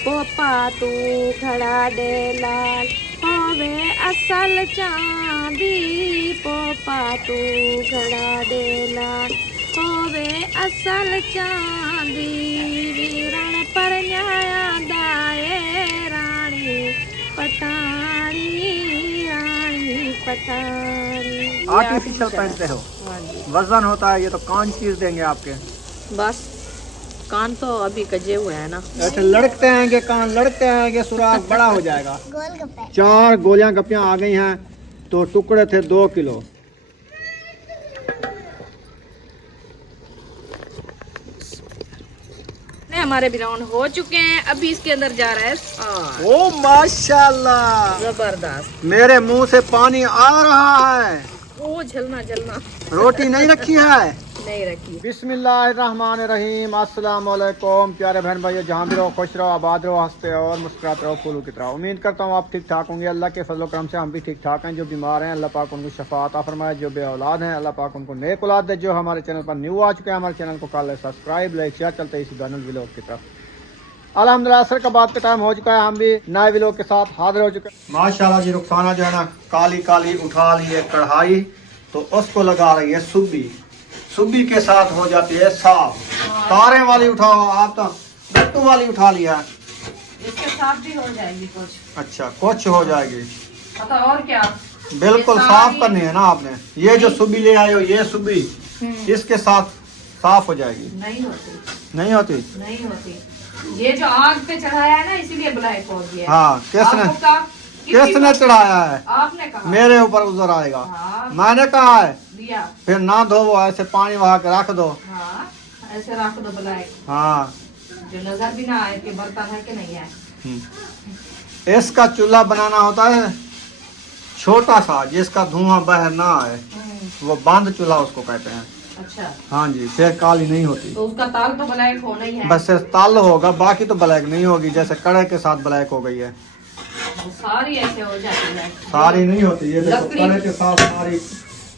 पोपा तू खड़ा दे लाल होवे असल चांदी पोपा तू खड़ा दे लाल होवे असल चांदी वीरण पर न्याया दाए रानी पटानी रानी पटानी। आर्टिफिशियल पहनते हो, वजन होता है, ये तो कान चीज देंगे आपके। बस कान तो अभी कजे हुए हैं ना, ऐसे लड़कते आएंगे कान, लड़कते आएंगे सुराख बड़ा हो जाएगा। 4 गोलियां गप्पियां आ गई हैं, तो टुकड़े थे 2 किलो। हमारे ब्राउन हो चुके हैं, अभी इसके अंदर जा रहा है साग। ओ माशाल्लाह, जबरदस्त, मेरे मुंह से पानी आ रहा है। ओ झलना झलना। रोटी नहीं रखी है? नहीं रखी। बिस्मिल्लाहिर्रहमानिर्रहीम, अस्सलाम वालेकुम प्यारे बहन भाइयों, जहाँ भी रहो खुश रहो, आबाद रहो, हंसते और मुस्कुराते रहो फूलों की तरह। उम्मीद करता हूँ आप ठीक ठाक होंगे। अल्लाह के फजल करम से हम भी ठीक ठाक हैं। जो बीमार हैं अल्लाह पाक उनको शफा अता फरमाए, जो बे औलाद हैं अल्लाह पाक उनको नेक औलाद दे। जो हमारे चैनल पर न्यू आ चुके हैं, हमारे चैनल को कर ले सब्सक्राइब, लाइक शेयर। चलते इसी गानल व्लॉग की तरफ। अल्हम्दुलिल्लाह असर का बाद का टाइम हो चुका है, हम भी नए व्लॉग के साथ हाजिर हो चुके हैं। माशाल्लाह जी, रुखसाना जो है ना काली काली उठा ली है कढ़ाई, तो उसको लगा रही है सुब्बी। सुब्बी के साथ हो जाती है साफ। तारे वाली उठाओ, आप तो गट्टू वाली उठा लिया। इसके साथ भी हो जाएगी कुछ। अच्छा, कुछ हो जाएगी पता और क्या, बिल्कुल साफ करनी है ना आपने। ये जो सुब्बी ले आए हो, ये सुब्बी इसके साथ साफ हो जाएगी। नहीं होती, नहीं होती, नहीं होती। ये जो आग पे चढ़ाया है ना, इसीलिए ब्लैक हो गया। हाँ, किसने चढ़ाया है? आपने कहा। मेरे ऊपर उधर आएगा। हाँ, मैंने कहा है दिया। फिर ना धोवो, ऐसे पानी वहा के रख दो। हाँ, ऐसे रख दो ब्लैक, हाँ, जो नजर भी ना आए कि बर्तन है कि नहीं है। इसका चूल्हा बनाना होता है छोटा सा, जिसका धुआं बाहर ना आए, वो बंद चूल्हा उसको कहते हैं। अच्छा, हाँ जी, फिर काली नहीं होती। तो उसका ताल तो ब्लैक होना ही है। बस सिर्फ ताल होगा, बाकी तो ब्लैक नहीं होगी। जैसे कड़े के साथ ब्लैक हो गई है, वो सारी ऐसे हो जाती है। सारी नहीं होती। ये देखो, लकड़ी- कड़े के साथ सारी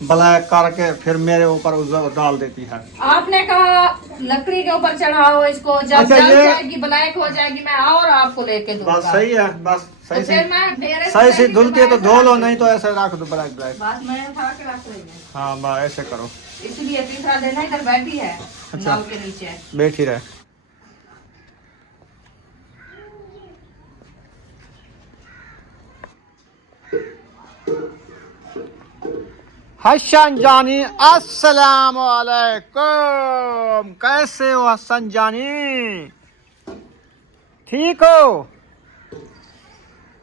ब्लैक करके फिर मेरे ऊपर डाल देती है। आपने कहा लकड़ी के ऊपर चढ़ाओ इसको, जब अच्छा, जल ये- जाएगी ब्लैक हो जाएगी, मैं और आपको लेके दूंगा। बस सही है, बस तो सही फिर से मैं मेरे सही से से धुलती है तो मैं धो लो, रख नहीं तो ऐसे रख दो ब्लैक ब्लैक। बात मैं उठा के रख रही हूँ, हाँ बस ऐसे करो, इसलिए तीसरा दिन है, इधर बैठी है अच्छा। नल के नीचे। बैठी रहे। हसन जानी, अस्सलाम वालेकुम, कैसे हो हसन जानी? ठीक हो?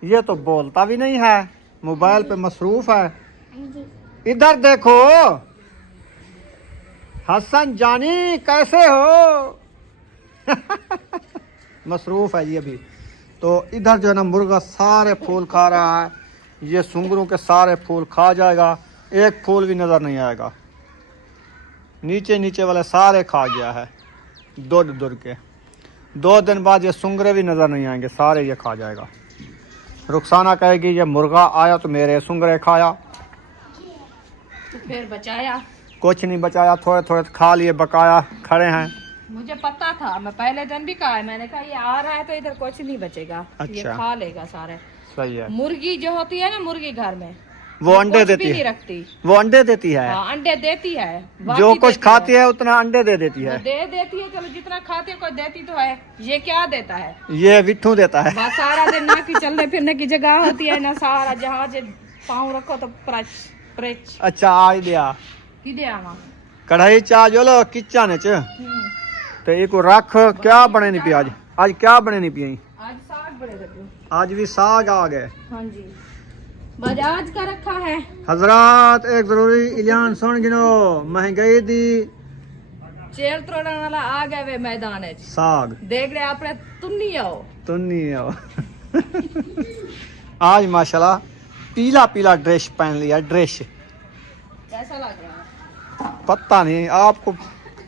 ये तो बोलता भी नहीं है, मोबाइल पे मसरूफ है। इधर देखो हसन जानी, कैसे हो? मसरूफ है जी अभी। तो इधर जो है ना मुर्गा सारे फूल खा रहा है, ये सुंगरों के सारे फूल खा जाएगा, एक फूल भी नज़र नहीं आएगा। नीचे नीचे वाले सारे खा गया है दूर दूर के। 2 दिन बाद ये सुंगरे भी नज़र नहीं आएंगे, सारे ये खा जाएगा। रुखसाना कहेगी ये मुर्गा आया तो मेरे सुंगरे खाया। तो फिर बचाया, कुछ नहीं बचाया, थोड़े थोड़े खा लिए, बकाया खड़े हैं। मुझे पता था, मैं पहले दिन भी कहा है, मैंने कहा ये आ रहा है तो इधर कुछ नहीं बचेगा। अच्छा। ये खा लेगा सारे। सही है। मुर्गी जो होती है ना, मुर्गी घर में वो अंडे कुछ देती भी है, नहीं रखती। वो अंडे देती है। हाँ, अंडे देती है, जो बाकी कुछ देती खाती है उतना अंडे दे देती वो है। दे देती है, चलो जितना खाती है कोई देती तो है। ये क्या देता है? ये बिट्ठू देता है। बस सारा दिन ना कि चलने फिरने की जगह होती है ना, सारा जहाँ जे पाँव रखो तो प्रच अच्छा आज दिया की दे आवा। कढ़ाई चा जो किच्चा ने च तो एक रख। क्या बने नहीं पिया आज क्या बने नहीं पिया? आज साग बड़े रखे। आज भी साग आ गए। हाँ जी, बजाज का रखा है। हजरात एक जरूरी ऐलान सुन गिनो, महंगाई दी चेल तोड़ने वाला आ गए वे मैदान है। साग देख रहे आपने, तुम नहीं आओ। तुम नहीं हो। आज माशाल्लाह पीला पीला ड्रेस पहन लिया। ड्रेस कैसा लग रहा है? पता नहीं आपको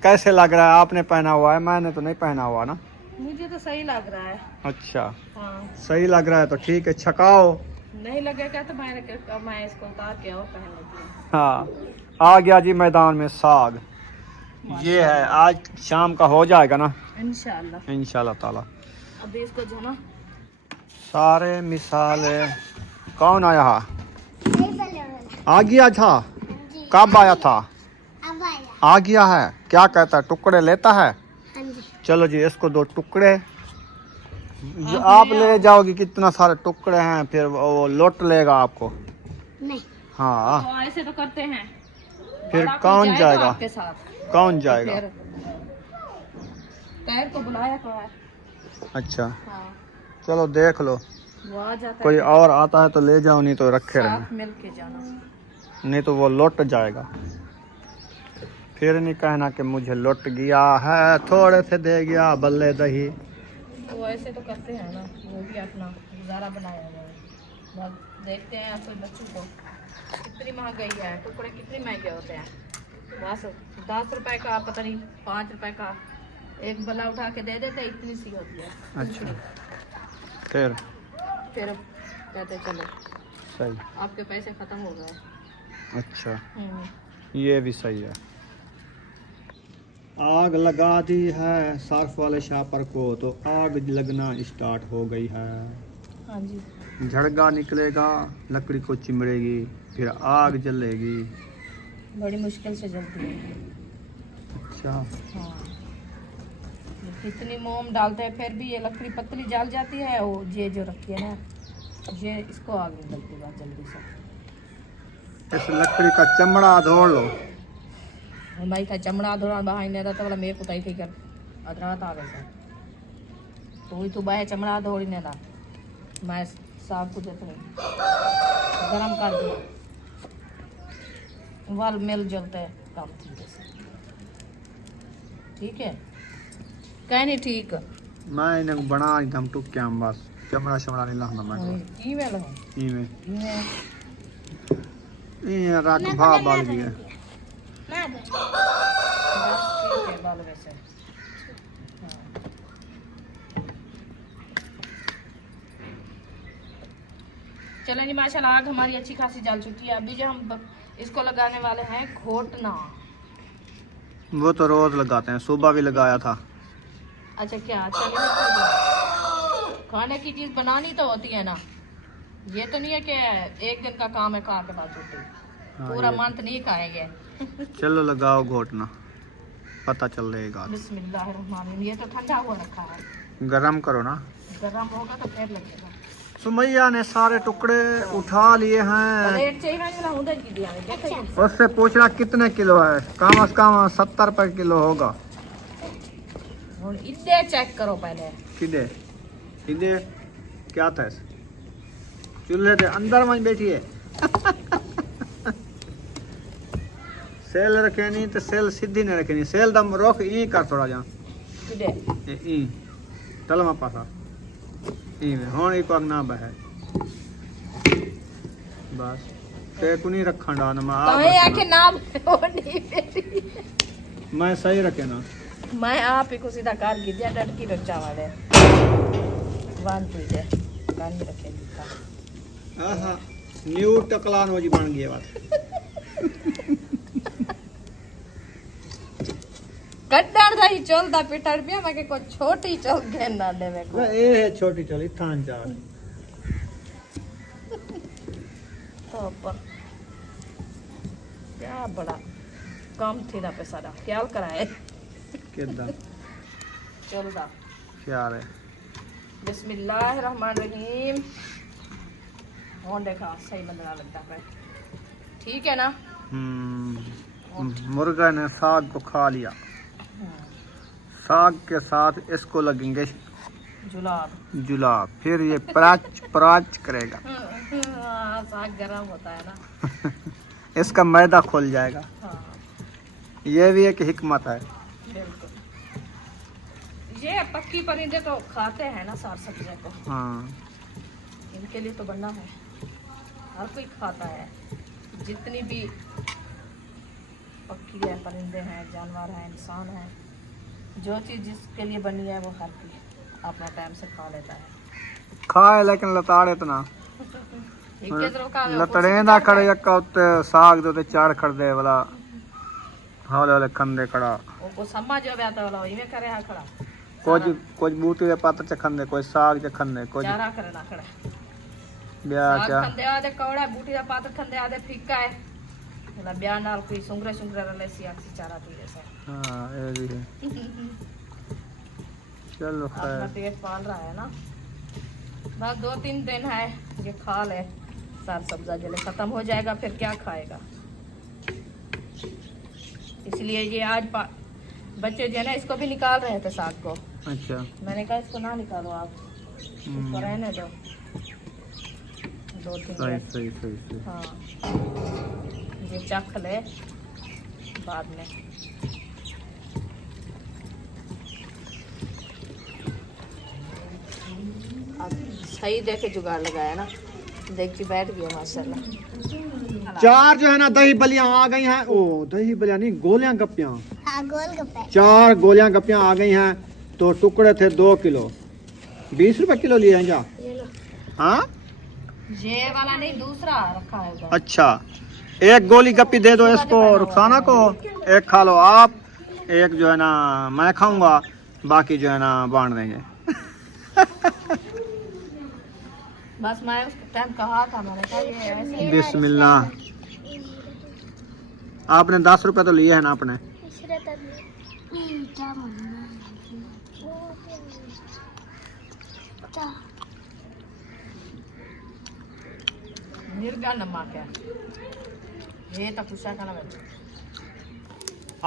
कैसे लग रहा है, आपने पहना हुआ है, मैंने तो नहीं पहना हुआ ना। मुझे तो सही लग रहा है। अच्छा, हाँ, सही लग रहा है तो ठीक है, छकाओ। नहीं लगेगा तो मैं इसको उतार के और पहन लेती हूँ। हाँ, आ गया जी मैदान में साग। ये है, आज शाम का हो जाएगा ना इंशाल्लाह। इंशाल्लाह ताला। अभी इसको जो ना सारे मिसाले। कौन आया? आ गया था? कब आया था? आ गया है। क्या कहता है? टुकड़े लेता है? चलो जी, इसको 2 टुकड़े। आप ले जाओगी, कितना सारे टुकड़े हैं, फिर वो लौट लेगा आपको। नहीं। हाँ तो ऐसे तो करते हैं। फिर बड़ा कोई कौन जाएगा? आपके साथ? कौन जाएगा? पैर को बुलाया तो है। अच्छा हाँ। चलो देख लो, वो आ जाता कोई है। और आता है तो ले जाओ, नहीं तो रखे साथ रहे, मिल के जाना। नहीं तो वो लौट जाएगा। फिर नहीं कहना कि मुझे लौट गया है, थोड़े से दे गया बल्ले दही। वो ऐसे तो करते हैं ना, वो भी अपना गुजारा बनाया हुआ है। बस देखते हैं आजकल बच्चों को कितनी महंगाई है, टुकड़े कितने महंगे होते हैं। बस 10 रुपए का, पता नहीं 5 रुपए का एक बल्ला उठा के दे देते, इतनी सी होती है। अच्छा फिर कहते चलो सही। आपके पैसे खत्म हो गए। अच्छा ये भी सही है। आग लगा दी है सर्फ वाले शापर को, तो आग लगना स्टार्ट हो गई है। हाँ जी। झड़गा निकलेगा, लकड़ी को चिमड़ेगी, फिर आग जलेगी। बड़ी मुश्किल से जलती है। अच्छा हाँ, ये कितनी मोम डालते हैं फिर भी ये लकड़ी पतली जल जाती है। वो ये जो रखी है ना, ये इसको आग नहीं लगती बात जल्दी से। इस लकड़ी का चमड़ा धोड़ लो। भाई का चमड़ा धोना बाहर नहीं रहता वाला मेरे को तई थी कर अदरात आ गए तो तू बाहे चमड़ा धोड़ी नहीं था। मैं साग को देते गरम कर दिया, वाल मिल जलते हैं काम थी जैसे। ठीक है कहीं नहीं ठीक। मैं इन्हें बना हम टुक के हम बस चमड़ा शमड़ा नहीं लाना मैं की वेल हो इमे ये ये रख भा बाल गया। बाल वैसे। चलो नहीं माशाल्लाह, आग हमारी अच्छी खासी जल चुकी है। अभी जो हम इसको लगाने वाले हैं घोटना। वो तो रोज लगाते हैं, सुबह भी लगाया था। अच्छा क्या चलिए, खाने की चीज बनानी तो होती है ना, ये तो नहीं है कि एक दिन का काम है खा के बाद छुट्टी। पूरा मंथ नहीं खाएंगे। चलो लगाओ घोटना, पता चल जाएगा। बिस्मिल्लाहिर्रहमानिर्रहीम। ये तो ठंडा हो रखा है, गरम करो ना। गरम होगा तो फिर लगेगा। सुमैया ने सारे टुकड़े उठा लिए हैं। प्लेट चाहिए ना होंगे की दिया है। देखो उससे पूछना कितने किलो है, कम से कम 70 रुपए किलो होगा। और इधर चेक करो पहले। किधे इधे क्या था इस? चूल्हे के अंदर में बैठी है। सेल रखेनी तो सेल सीधी नहीं रखेनी, सेल दम रोक ई कर थोड़ा जा इधर ई तलमा पासा ई में हुन ई पग ना बहे बस ते को नहीं रखण डा ना तो ये आके नाम वो नहीं मेरी। मैं सही रखे ना। मैं आप ही को सीधा कार की दिया डटकी रचा वाले वन तुझे कान में रखे लिखा। आहा न्यू टकलान हो जी बन गई बात। कट्टर था ही चलता पिटर पे मैं के को छोटी चल के ना दे में को ए है छोटी चली थान जा तो पर क्या बड़ा कम थी ना पैसा दा क्या कराए केदा चलदा। क्या रे बिस्मिल्लाहिर्रहमानिर्रहीम। और देखा सही बंदना लगता है, ठीक है ना। मुर्गा ने साग को खा लिया, साग के साथ इसको लगेंगे जुलाब, फिर ये पराच पराच करेगा। साग गरम होता है ना। इसका मैदा खुल जाएगा। हाँ ये भी एक हिकमत है। बिल्कुल, ये पक्की परिंदे तो खाते हैं ना सार सब्जियों को। हाँ इनके लिए तो बनना है, हर कोई खाता है। जितनी भी पक्षी है, परिंदे हैं, जानवर हैं, इंसान हैं, जो चीज़ जिसके लिए बनी है वो हर कोई अपना टाइम से खा लेता है। खाए लेकिन लताड़े इतना लतड़े ना खड़े यक्का उत्ते साग दे उत्ते चार खड़दे वाला हौले हौले खंदे खड़ा वो समझ जो आता वाला इमे करे हा खड़ा कुछ बूटी के पात्र चखन दे, कोई साग चखन दे, कुछ चारा करना खड़ा ब्याह साग क्या खंदे आदे कौड़ा बूटी का पात्र खंदे आदे फीका है मतलब ब्याह नाल कोई सुंगरे सुंगरे रले सी आखी चारा पी जैसा हाँ ये भी है। चलो अपना खैर पेट पाल रहा है ना। बस 2-3 दिन है ये खा ले साग सब्जा जले खत्म हो जाएगा फिर क्या खाएगा। इसलिए ये आज बच्चे जो है ना इसको भी निकाल रहे थे साग को। अच्छा मैंने कहा इसको ना निकालो आप इसको रहने दो 2-3 सही दिन। सही सही सही। हाँ ये चख ले बाद में। अब सही देखे जुगाड़ लगाया ना देख जी बैठ गया माशाल्लाह। 4 जो है ना दही बलियां आ गई हैं। ओ दही बलियां नहीं, गोलियां गप्पियां। हाँ गोल गप्पे 4 गोलियां गप्पियां आ गई हैं। तो टुकड़े थे 2 किलो, 20 रुपए किलो लिए हैं क्या? हाँ ये वाला नहीं दूसरा रखा है उधर। अच्छा, एक गोली गप्पी दे दो इसको रुखसाना को, एक खा लो आप, एक जो है ना मैं खाऊंगा, बाकी जो है ना बांट देंगे। बस मैं उस टाइम कहा था मैंने कहा ये ऐसे बिस्मिल्लाह। आपने 10 रुपए तो लिए है ना अपने? निर्गा नमक है ये तो कुछ का ना।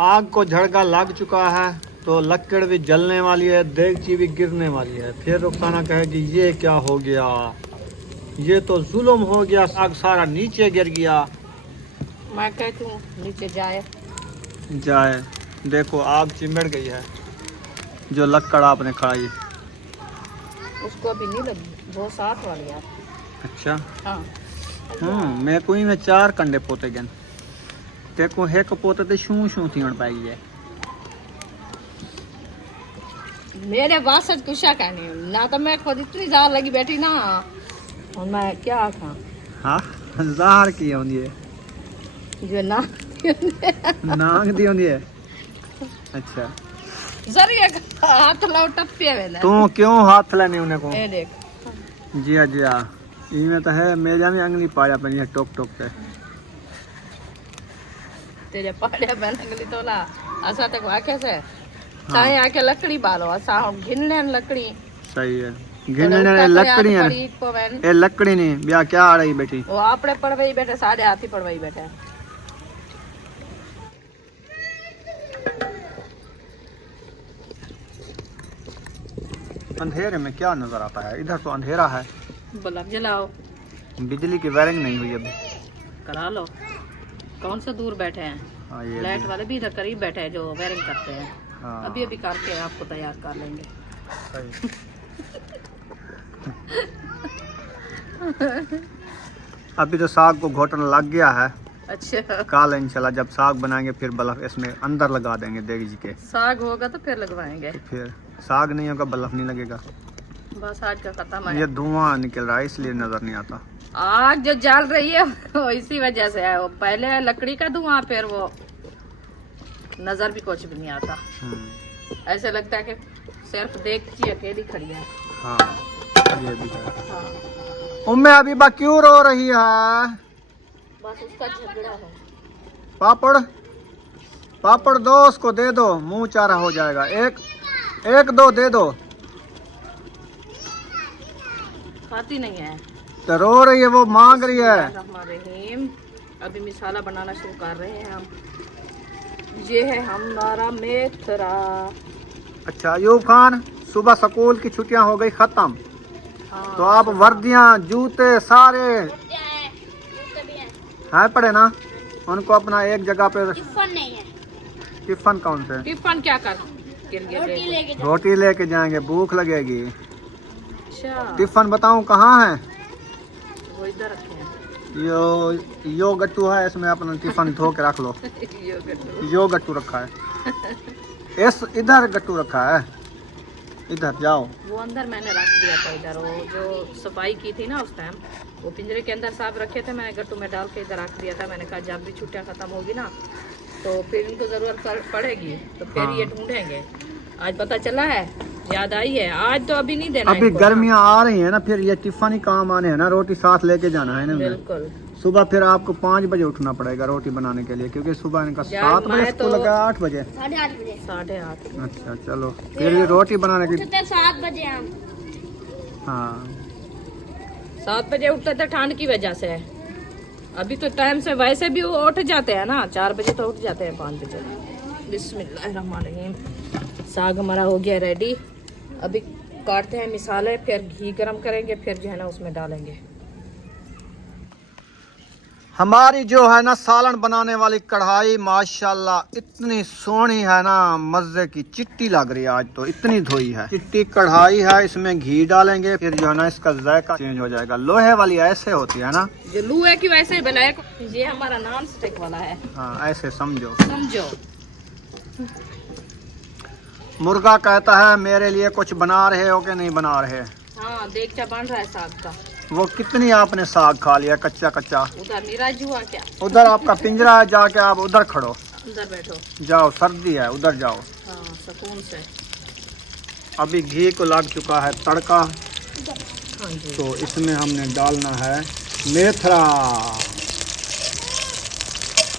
आग को झड़का लग चुका है तो लकड़ भी जलने वाली है, देगची भी गिरने वाली है। फिर रुखसाना कहेगी ये क्या हो गया, ये तो जुल्म हो गया, आग सारा नीचे गिर गया। मैं कहती हूँ नीचे जाए जाए देखो आग चिमड़ गई है, जो लकड़ आपने खड़ाई। उसको अभी नहीं लगी वो साथ वाली यार। अच्छा हाँ मैं कोई में 4 कंडे पोते गन देखो एक पोते ते शू शू थी पाई है। मेरे वासज कुछ का नहीं ना तो मैं खुद इतनी जार लगी बैठी ना और मैं क्या खा। हाँ ज़ाहर की होंदी है जो ना नाग दी होंदी है। अच्छा जरिए हाथ लाओ टप्पे वेले तू क्यों हाथ लेने उन्हें को? ये देख जी हाँ इनमें तो है मेजा में अंगली पाया पनी है टोक टोक से। तेरे पाड़े बन अगली तोला असा तक वाके से चाहे आके लकड़ी बालो असा हम घिन लेन लकड़ी। सही है गिनने लकड़ी है ये लकड़ी नहीं ब्याह क्या आ रही बेटी। वो आपड़े पड़वाई बैठे साढ़े हाथी पड़वाई बैठे। अंधेरे में क्या नजर आता है? इधर तो अंधेरा है। बल्ब जलाओ बिजली की वायरिंग नहीं हुई अभी। करा लो। कौन सा दूर बैठे हैं? हाँ ये लाइट भी। वाले भी इधर करीब बैठे हैं जो वायरिंग करते हैं। हाँ अभी अभी करके आपको तैयार कर लेंगे। सही। अभी तो साग को घोटन लग गया है। अच्छा काल इंशाल्लाह जब साग बनाएंगे फिर बल्ब इसमें अंदर लगा देंगे देगी के। साग होगा तो फिर लगवाएंगे। फिर साग नहीं होगा बल्ब नहीं लगेगा। बस आज का खत्म ये है। धुआं निकल रहा है इसलिए नजर नहीं आता। आग जो जल रही है वो इसी वजह से है। वो पहले लकड़ी का धुआं फिर वो नजर भी कुछ भी नहीं आता। ऐसे लगता है कि सिर्फ देखती अकेली खड़ी है। हाँ ये भी है। हाँ उम्मे अभी बा क्यों रो रही है? बस उसका झगड़ा है। पापड़ पापड़ दो उसको दे दो, मुंह चारा हो जाएगा। एक दो दे दो। खाती नहीं है तो रो रही है वो मांग रही है। रहीम अभी मसाला बनाना शुरू कर रहे हैं हम। ये है हमारा मेथरा। अच्छा अयूब खान सुबह स्कूल की छुट्टियां हो गई खत्म। हाँ, तो आप वर्दियां जूते सारे है पड़े ना, उनको अपना एक जगह पे। टिफन कौन से? टिफन क्या कर के लिए रोटी लेके जाएंगे, भूख लगेगी। अच्छा टिफन बताऊं कहाँ है? वो इधर रखे हैं। यो गट्टू है, इसमें अपना टिफन धो के रख लो। यो गट्टू रखा है, इस इधर गट्टू रखा है, इधर जाओ। वो अंदर मैंने रख दिया था इधर। वो जो सफाई की थी ना उस टाइम वो पिंजरे के अंदर साफ रखे थे, मैंने गट्टू में डाल के इधर रख दिया था। मैंने कहा जब भी छुट्टियां खत्म होगी ना तो फिर इनको जरूरत पड़ेगी तो फिर हाँ। ये ढूंढेंगे। आज पता चला है याद आई है आज तो अभी नहीं देना अभी इनको, गर्मियाँ आ रही है ना, फिर ये टिफिन ही काम आने हैं ना, रोटी साथ लेके जाना है ना। बिल्कुल। सुबह फिर आपको 5 बजे उठना पड़ेगा रोटी बनाने के लिए, क्योंकि सुबह इनका यार 7 बजे मैं स्कूल तो- लगा, 8 बजे 8:30। अच्छा चलो, फिर भी रोटी बनाने की 7 बजे हम। हाँ 7 बजे उठते थे ठंड की वजह से, अभी तो टाइम से वैसे भी वो उठ जाते हैं ना, 4 बजे तो उठ जाते हैं, 5 बजे। बिस्मिल्लाहिर्रहमानिर्रहीम। साग हमारा हो गया रेडी, अभी काटते हैं मिसाले, फिर घी गरम करेंगे, फिर जो है ना उसमें डालेंगे। हमारी जो है ना सालन बनाने वाली कढ़ाई माशाल्लाह इतनी सोहनी है ना, मजे की, चिट्टी लग रही है आज तो, इतनी धोई है। चिट्टी कढ़ाई है, इसमें घी डालेंगे, फिर जो है ना इसका जायका चेंज हो जाएगा। लोहे वाली ऐसे होती है ना, जो लूहे की वैसे ब्लैक, ये हमारा नॉन स्टिक वाला है, हाँ ऐसे समझो। समझो। मुर्गा कहता है मेरे लिए कुछ बना रहे हो कि नहीं बना रहे। हाँ देखचा बन रहा है साग का। वो कितनी आपने साग खा लिया कच्चा कच्चा। उधर निराज हुआ क्या? उधर आपका पिंजरा है, जाके आप उधर खड़ो, अंदर बैठो। जाओ सर्दी है, उधर जाओ। हाँ सुकून से। अभी घी को लग चुका है तड़का, हाँ जी। तो इसमें हमने डालना है मेथरा।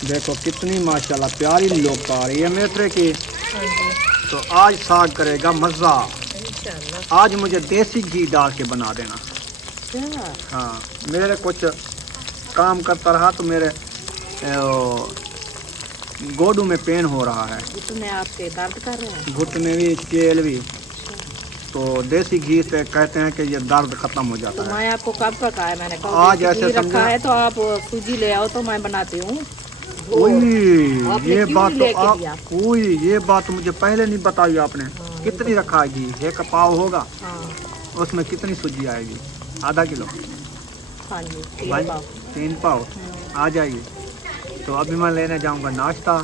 देखो कितनी माशाल्लाह प्यारी लोग आ रही है मेथरे की। हाँ जी तो आज साग करेगा मज़ा। इंशाल्लाह। आज मुझे देसी घी डाल के बना देना। क्या? हाँ मेरे कुछ काम करता रहा तो मेरे गोडू में पेन हो रहा है, घुटने आपके दर्द कर रहे हैं? घुटने भी चेल भी। तो देसी घी से कहते हैं कि ये दर्द खत्म हो तो जाता है। मैं आपको कब का कहा है, मैंने कहा आज ऐसे रखा समझा। है तो आप सूजी ले आओ तो मैं बनाती हूँ। ओए, आपने ये क्यों बात तो लेके आप दिया? कोई ये बात तो मुझे पहले नहीं बताई आपने। हाँ, कितनी रखा है घी? 1 पाव होगा, हाँ उसमें कितनी सूजी आएगी? आधा किलो, हाँ जी, भाई 3 पाव। 3 पाव आ जाएगी। तो अभी मैं लेने जाऊंगा नाश्ता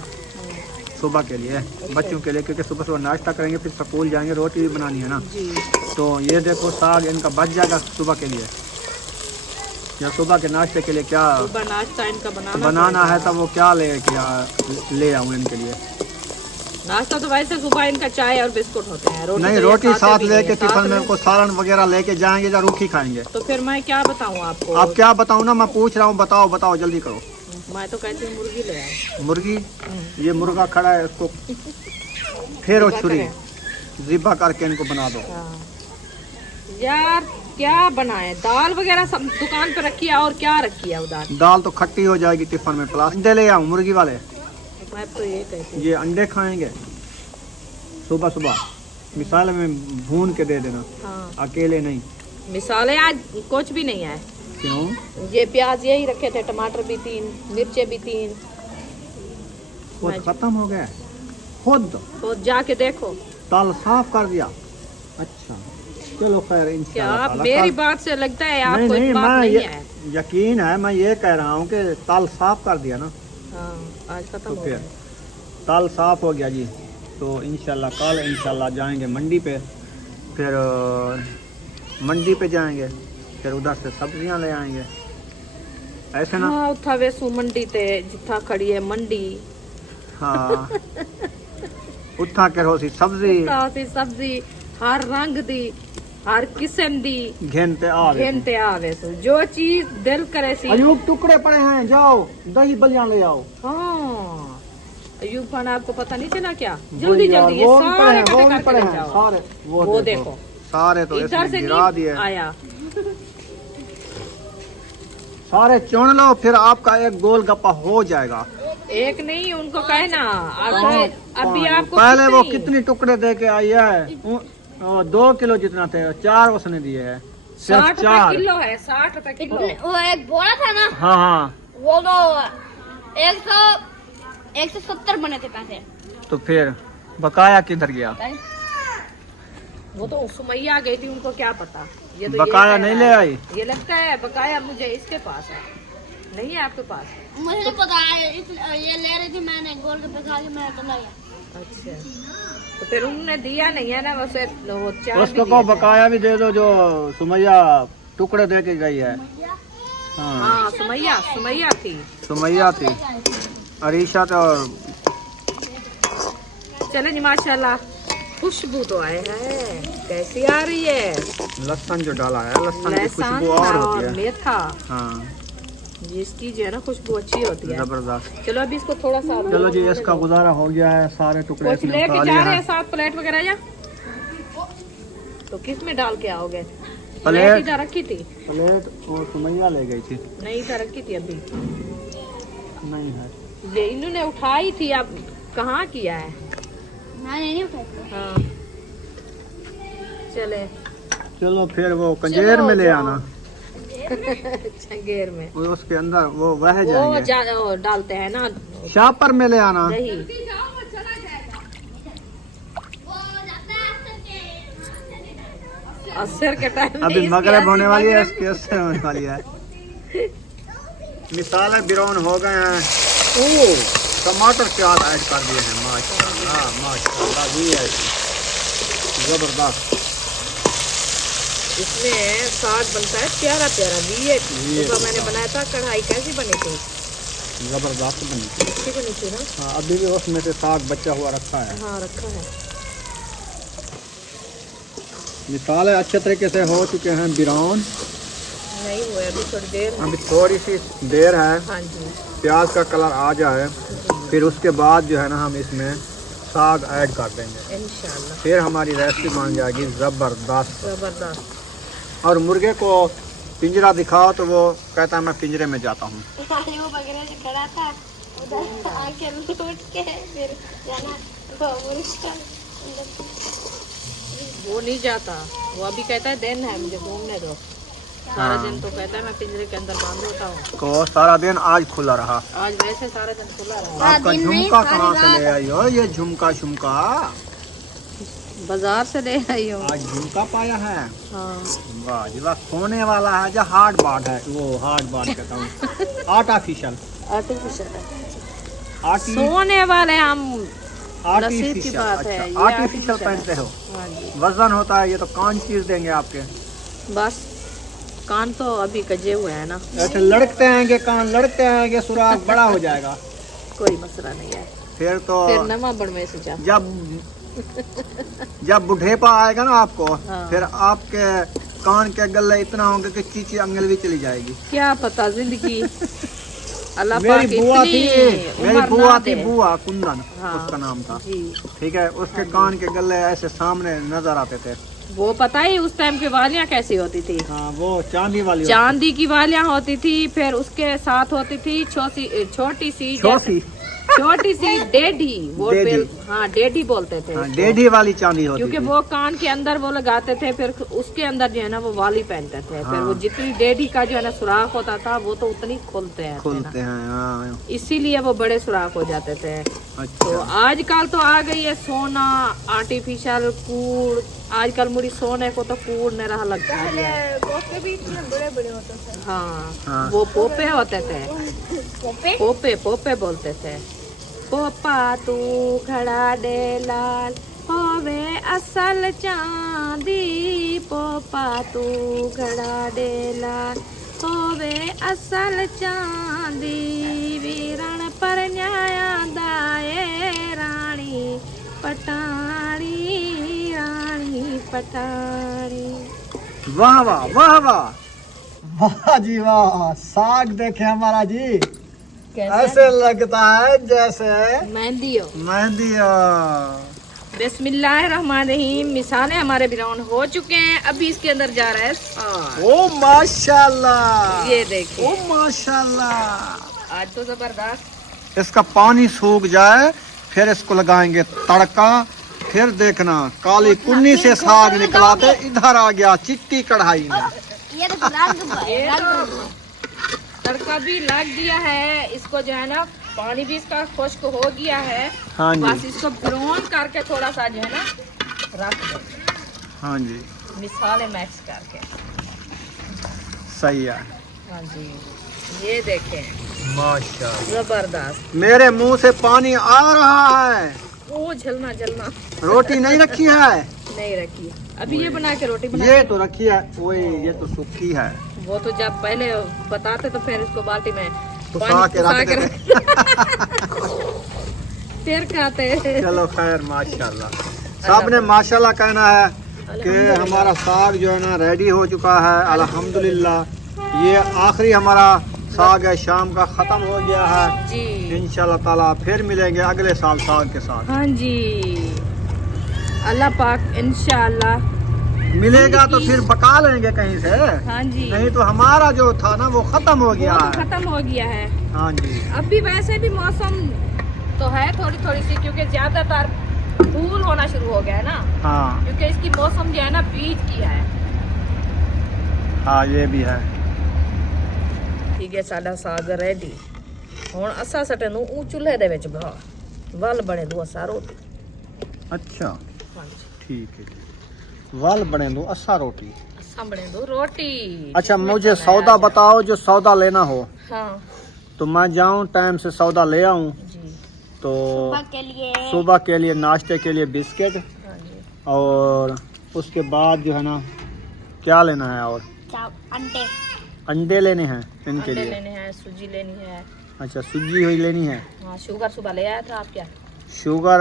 सुबह के लिए, बच्चों के लिए, क्योंकि सुबह सुबह नाश्ता करेंगे, फिर स्कूल जाएंगे, रोटी भी बनानी है ना। जी। तो ये देखो साग इनका बच जाएगा सुबह के लिए, या सुबह के नाश्ते के लिए क्या सुबह नाश्ता इनका बनाना है, तब वो क्या ले आऊँ इनके लिए। नाश्ता तो वैसे सुबह इनका चाय और बिस्कुट होते हैं, रोटी नहीं, तो ये रोटी खाते साथ भी नहीं लेके है, टिफिन साथ में को सालन वगैरह लेके जाएंगे या रूखी खाएंगे। तो फिर मैं क्या बताऊँ आपको? आप क्या बताऊँ ना, मैं पूछ रहा हूँ, बताओ बताओ जल्दी करो। मैं तो कहती हूँ मुर्गी ले आओ। मुर्गी, ये मुर्गा खड़ा है, उसको फेरो ज़िबा छुरी करें। ज़िबा करके इनको बना दो। हाँ। यार क्या बनाए, दाल वगैरह सब दुकान पे रखी है, और क्या रखी है उधर? दाल तो खट्टी हो जाएगी टिफिन में। प्लास अंडे ले आऊँ मुर्गी वाले, मैं तो ये कहती हूँ। ये अंडे खाएंगे सुबह सुबह, मिसाल में भून के दे देना, हाँ अकेले नहीं। मिसाले आज कुछ भी नहीं है। क्यों? ये प्याज यही रखे थे, टमाटर भी 3, मिर्चे भी 3। खुद खत्म हो गया खुद, तो जाके देखो। ताल साफ कर दिया। अच्छा चलो खैर क्या इंशाल्लाह आप ताला मेरी कल- बात से लगता है नहीं आपको नहीं, इस बात मैं नहीं ये है? यकीन है, मैं ये कह रहा हूँ कि ताल साफ कर दिया ना, हाँ आज खत्म तो हो फिर गया। ताल साफ हो गया जी। तो इंशाल्लाह कल इंशाल्लाह जाएंगे मंडी पे, फिर मंडी पे जाएंगे, फिर उधर से सब्जियां ले आएंगे, ऐसे ना। हाँ उठा वेसू मंडी ते जिथा खड़ी है मंडी। हाँ उठा के रोसी सब्जी उठा सी सब्जी हर रंग दी, हर किस्म दी घेनते आवे। घेनते आवे सो, जो चीज दिल करे सी। अयूब टुकड़े पड़े हैं, जाओ दही बलियां ले आओ। हाँ अयूब खान आपको पता नहीं चला क्या? जल्दी वो जल्दी ये वो भी पड़े सारे हैं, वो इकट्ठे भी पड़े करके हैं ले जाओ। सारे। वो देखो सारे तो इधर इसमें से गिरा नहीं दिए आया। सारे, चुन लो, फिर आपका एक गोल गप्पा हो जाएगा। एक नहीं, उनको कहना अभी आपको पहले वो कितनी टुकड़े दे के आई है, 2 किलो जितना थे, 4 उसने दिए है, सिर्फ 60 रुपए 4। किलो है, 60 रुपए किलो। वो एक बोरा था ना, हाँ हाँ, वो तो 170 बने थे पैसे। तो फिर बकाया किधर गया? वो तो सुमैया गई थी, उनको क्या पता। ये तो बकाया ये नहीं कह ले रहा है। आई? ये लगता है बकाया मुझे इसके पास है, नहीं है आपके पास। मुझे नहीं पता है, ये ले रही थी, मैंने गोलगप्पे खा के मैं चला गया। अच्छा तो फिर उन्होंने दिया नहीं है ना, वैसे वो 4 भी उसको दिए को थे। बकाया भी दे दो जो सुमैया टुकड़े दे के गई है। हाँ हाँ सुमैया थी। सुमैया थी, अरीशा तो। चले जी माशाल्लाह खुशबू तो आए है, कैसी आ रही है। लहसुन जो डाला है, लहसुन की लहसुन खुशबू और होती और है। मेथा, हाँ जिसकी जो है ना खुशबू अच्छी होती है। जबरदस्त। चलो अभी इसको थोड़ा सा चलो जी, इसका गुजारा हो गया है, सारे टुकड़े कुछ इसने लेके उठा जा लिए रहे हैं हैं। साथ प्लेट वगैरह या तो किस में डाल के आओगे? प्लेट इधर रखी थी? प्लेट और सुमैया ले गई थी। नहीं इधर रखी थी अभी। नहीं है, ये इन्होंने उठाई थी, अब कहाँ किया है? मैंने नहीं उठाई। हाँ चले चलो फिर वो कंजेर में ले जाओ। आना, चंगेर में वो उसके अंदर वो वह वो जाएंगे। वो डालते हैं ना शापर में ले आना। दही। असर के टाइम अभी मगरब होने वाली है, इसकी असर होने वाली है। मिसाले बिरौन हो गए हैं। ओ टमाटर प्याज ऐड कर दिए हैं। माशाल्लाह माशाल्लाह, ये है जबरदस्त। इसमें साग बनता है प्यारा प्यारा। ये सुबह मैंने बनाया था, कढ़ाई कैसी बनी थी? जबरदस्त बनी थी। अच्छी बनी थी ना? हाँ, अभी भी उसमें से साग बचा हुआ रखा है। हाँ रखा है। मिसाले अच्छे तरीके से हो चुके हैं बिरौन। नहीं हुआ अभी, थोड़ी देर है। अभी थोड़ी सी देर है, हाँ जी। प्याज का कलर आ जाए, फिर उसके बाद जो है ना हम इसमें साग ऐड कर देंगे। इंशाल्लाह फिर हमारी रेसिपी बन जाएगी ज़बरदस्त। जबरदस्त। और मुर्गे को पिंजरा दिखाओ तो वो कहता है मैं पिंजरे में जाता हूँ। वो बगैर से खड़ा था, उधर आके लूट के फिर जाना वो मुर्गा वो नहीं जाता, वो अभी कहता है दिन है मुझे घूमने दो। सारा दिन तो कहता है मैं पिंजरे के अंदर बांध होता हूँ। तो सारा दिन आज खुला रहा। आज वैसे सारा दिन खुला रहा। आपका झुमका कहाँ से ले आई हो? ये झुमका शुमका बाजार से ले आई हूँ। आज झुमका पाया है। हाँ वाह जी वाह, सोने वाला है जो हार्ड बात है, वो हार्ड बात कहता हूँ आर्टिफिशियल। आर्टिफिशियल है, सोने वाले हम नसीब की बात है। ये आर्टिफिशियल पहनते हो, हाँ जी। वजन होता है। ये तो कान चीज देंगे आपके। बस कान तो अभी कजे हुए हैं ना। ऐसे लड़कते हैं कि कान लड़कते हैं कि सुराख बड़ा हो जाएगा। कोई मसला नहीं है। फिर तो फिर नमा बढ़ से जा। जब बुढ़ेपा आएगा ना आपको, हाँ। फिर आपके कान के गले इतना होंगे कि चीची अंगल भी चली जाएगी। क्या पता जिंदगी अल्लाह मेरी पाक बुआ इतनी थी, मेरी उम्र बुआ ना थी, दे। बुआ कुंदन हाँ, उसका नाम था। जी। ठीक है, उसके कान के गले ऐसे सामने नजर आते थे। वो पता ही उस टाइम की वालियाँ कैसी होती थी? हाँ, वो चांदी वाली चांदी की वालियाँ होती थी, फिर उसके साथ होती थी छोटी सी डेढ़ी। वो डेढ़ी। हाँ डेढ़ी बोलते थे हाँ, उसको। डेढ़ी वाली चांदी होती क्योंकि थी। वो कान के अंदर वो लगाते थे, फिर उसके अंदर जो है ना वो वाली पहनते थे। फिर वो जितनी डेढ़ी का जो है ना सुराख होता था वो तो उतनी खोलते हैं खोलते हैं। हाँ, इसीलिए वो बड़े सुराख हो जाते थे। तो अच्छा। आजकल तो आ गई है सोना आर्टिफिशियल कूड़। आजकल मुड़ी सोने को तो कूड़ नहीं रहा लगता है। पोपे भी इतने बड़े बड़े होते थे। हाँ, हाँ। वो पोपे होते थे। पोपे पोपे बोलते थे। पोपा तू खड़ा दे लाल होवे असल चांदी। पोपा तू खड़ा दे लाल होवे असल चांदी। वीरण पर न्याया दाए रानी पटाणी रानी पटाणी। वाह वाह वाह वाह वाह जी वाह। साग देखे हमारा जी, ऐसे लगता है जैसे मेहंदी हो। मेहंदी। बिस्मिल्लाहिर्रहमानिर्रहीम। मिसाले हमारे बिरौन हो चुके हैं, अभी इसके अंदर जा रहा है साग। ओ माशाल्लाह, ये देखिए, ओ माशाल्लाह। आज तो जबरदस्त। इसका पानी सूख जाए, फिर इसको लगाएंगे तड़का। फिर देखना काली कुन्नी से साग निकला तो इधर आ गया चिट्टी कढ़ाई में। ये तो ये तो तड़का भी लग गया है। इसको जो है ना पानी भी इसका खुश्क हो गया है। हाँ जी, बस इसको ब्राउन करके थोड़ा सा जो है ना रख दो, हाँ जी, मिसाले मैक्स करके। सही है। हाँ जी, ये देखें माशाल्लाह, जबरदस्त। मेरे मुंह से पानी आ रहा है। ओ झलना झलना। रोटी नहीं रखी है? नहीं रखी, अभी ये बना के रोटी बना। ये तो रखी है। ओए, ये तो सूखी है। वो तो जब पहले बताते तो फिर इसको बाल्टी में फुसा के रख देते। फिर खाते। चलो खैर, माशाल्लाह। सब ने माशाल्लाह कहना है कि हमारा साग जो है ना रेडी हो चुका है अल्हम्दुलिल्लाह। ये आखिरी हमारा साग है, शाम का ख़त्म हो गया है जी। इंशाल्लाह ताला। फिर मिलेंगे अगले साल साग के साथ। हाँ जी, अल्लाह पाक इंशाल्लाह मिलेगा तो फिर पका लेंगे कहीं से। हाँ जी, नहीं तो हमारा जो था ना वो खत्म हो गया वो तो है। खत्म हो गया है। हाँ जी, अभी वैसे भी मौसम तो है थोड़ी थोड़ी सी, क्योंकि ज्यादातर फूल होना शुरू हो गया है ना, हाँ क्योंकि इसकी मौसम जो है ना बीज की है। हाँ ये भी है। ठीक है, साडा साग रेडी। हुण असा सटे नू ऊ चूल्हे दे विच बहा वल बने दो असा रोटी। अच्छा हाँ जी, ठीक है, वल बने दो असा रोटी। असा बने दो रोटी। अच्छा मुझे सौदा बताओ, जो सौदा लेना हो हाँ तो मैं जाऊं टाइम से सौदा ले आऊं। जी, तो सुबह के लिए सुबह के लिए नाश्ते के लिए बिस्किट, हाँ जी, और उसके बाद जो है ना क्या लेना है, और अंडे अंडे लेने हैं इनके अंडे लिए। लेने हैं, सूजी लेनी है। अच्छा सूजी हुई लेनी है। हाँ, शुगर सुबह ले आया था आप क्या? शुगर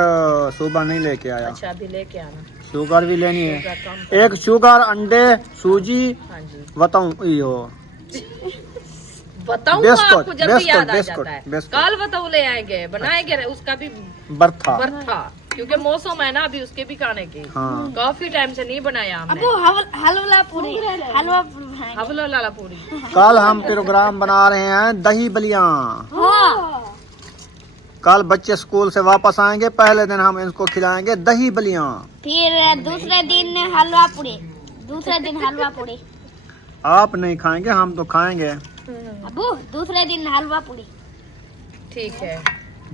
सुबह नहीं लेके आया। अच्छा, अभी लेके आना। शुगर भी लेनी है, शुगर कम कर। एक शुगर, अंडे, सूजी, हाँ जी, बताऊं यो बताऊंगा बिस्कुट, आपको जल्दी बिस्कुट, याद आ बिस्कुट, जाता है। बिस्कुट। कल बताओ ले आएंगे, बनाएंगे उसका भी बर्था। बर्था, क्योंकि मौसम है ना अभी उसके भी खाने की। हाँ काफी टाइम से नहीं बनाया हमने। अबू हलवा पूरी बनाएंगे। हवला लाला पूरी। कल हम प्रोग्राम बना रहे हैं दही बलियां। हाँ। कल बच्चे स्कूल से वापस आएंगे, पहले दिन हम इनको खिलाएंगे दही बलियां। फिर दूसरे दिन हलवा पूरी। दूसरे दिन हलवा पूरी। आप नहीं खाएंगे, हम तो खाएंगे। अबू दूसरे दिन हलवा पूरी। ठीक है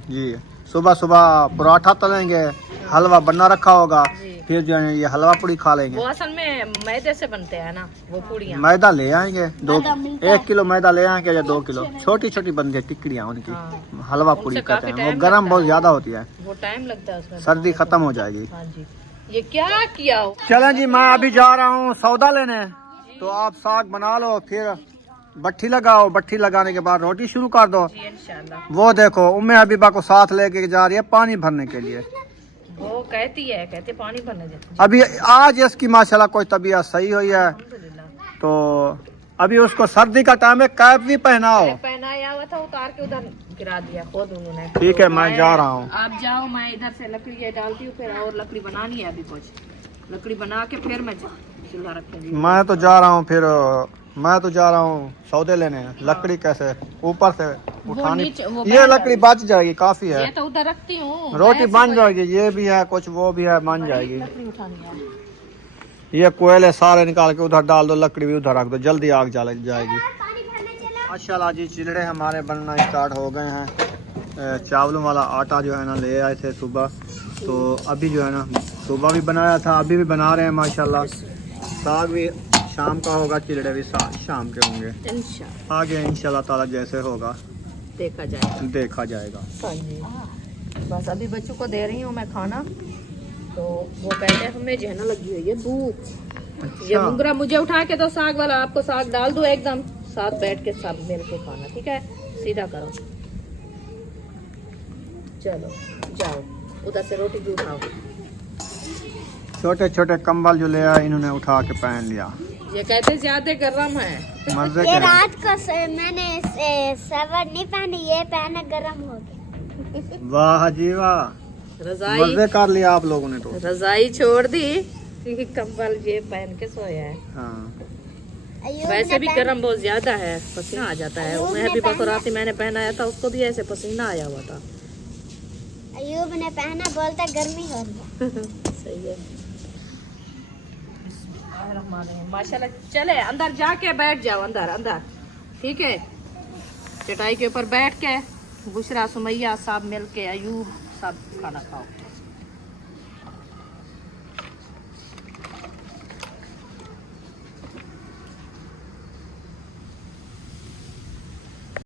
जी, सुबह सुबह पराठा तलेंगे, हलवा बना रखा होगा, जी। फिर जो है ये हलवा पूरी खा वो लेंगे। असल में मैदे से बनते हैं ना वो पूड़ियाँ। मैदा ले आएंगे, मैदा मिलता 1 किलो मैदा ले आएंगे या 2 किलो, छोटी छोटी बनती है टिकड़ियाँ उनकी। हाँ। हलवा उनसे पूरी काफी कहते हैं, वो टाइम गर्म लगता बहुत है। ज्यादा होती है, वो टाइम लगता है उसमें। सर्दी खत्म हो जाएगी। हाँ जी, ये क्या किया हो? चलें जी, मैं अभी जा रहा हूँ सौदा लेने, तो आप साग बना लो, फिर भट्ठी लगाओ, भट्ठी लगाने के बाद रोटी शुरू कर दो। जी इंशाल्लाह। वो देखो उम्मे हबीबा को साथ लेके जा रही है पानी भरने के लिए। वो कहते पानी भरने देते। अभी आज इसकी माशाल्लाह कोई तबीयत सही हुई है, अल्हम्दुलिल्लाह। तो अभी उसको सर्दी का टाइम है, कैप भी पहनाओ। पहनाया हुआ था, उतार के उधर गिरा दिया खुद उन्होंने। ठीक है, मैं जा रहा हूँ। आप जाओ, मैं इधर से लकड़ी ये डालती हूँ, फिर और लकड़ी बनानी है अभी कुछ। लकड़ी बना के फिर मैं चूल्हा रखूंगी। मैं तो जा रहा हूँ, फिर मैं तो जा रहा हूँ सौदे लेने। लकड़ी कैसे ऊपर से उठानी, वो ये लकड़ी बच जाएगी, काफी है। ये तो उधर रखती हूँ, रोटी बन जाएगी, ये भी है कुछ, वो भी है, बन जाएगी। लकड़ी उठानी है। ये कोयले सारे निकाल के उधर डाल दो, लकड़ी भी उधर रख दो, जल्दी आग जल जाएगी। माशाल्लाह जी, चिलड़े हमारे बनना स्टार्ट हो गए हैं। चावलों वाला आटा जो है ना ले आए थे सुबह, तो अभी जो है ना सुबह भी बनाया था, अभी भी बना रहे हैं माशाल्लाह। साग भी शाम का होगा, चिलड़े भी शाम के होंगे। इंशाल्लाह आगे इंशाल्लाह ताला जैसे होगा देखा जाएगा। देखा जाएगा। हाँ जी, बस अभी बच्चों को दे रही हूँ मैं खाना, तो वो कहते हैं हमें जो है ना लगी हुई है भूख। ये मुंगरा मुझे उठा के दो साग वाला, आपको साग डाल दो एकदम साथ बैठ के सब मिल के खाना, ठीक है? सीधा करो, चलो जाओ उधर से रोटी भी उठाओ। छोटे छोटे कंबल जो ले आए इन्होंने उठा के पहन लिया। ये कहते ज्यादा गर्म है। मजे ये के रात को मैंने सवर नहीं पहनी, ये पहना गर्म हो गया। वाह जी वाह, रजाई मजे कर लिया आप लोगों ने तो। रजाई छोड़ दी, कंबल ये पहन के सोया है। हाँ वैसे भी गर्म बहुत ज्यादा है, पसीना आ जाता है। मैं भी बकराती मैंने पहनाया था, उसको भी ऐसे पसीना आया हुआ था। अयूब ने पहना, बोलता गर्मी हो रही है। सही है। माशाल्लाह। चले अंदर जाके बैठ जाओ, अंदर अंदर, ठीक है? चटाई के ऊपर बैठ के बुशरा सुमैया सब मिल के अयूब सब खाना खाओ।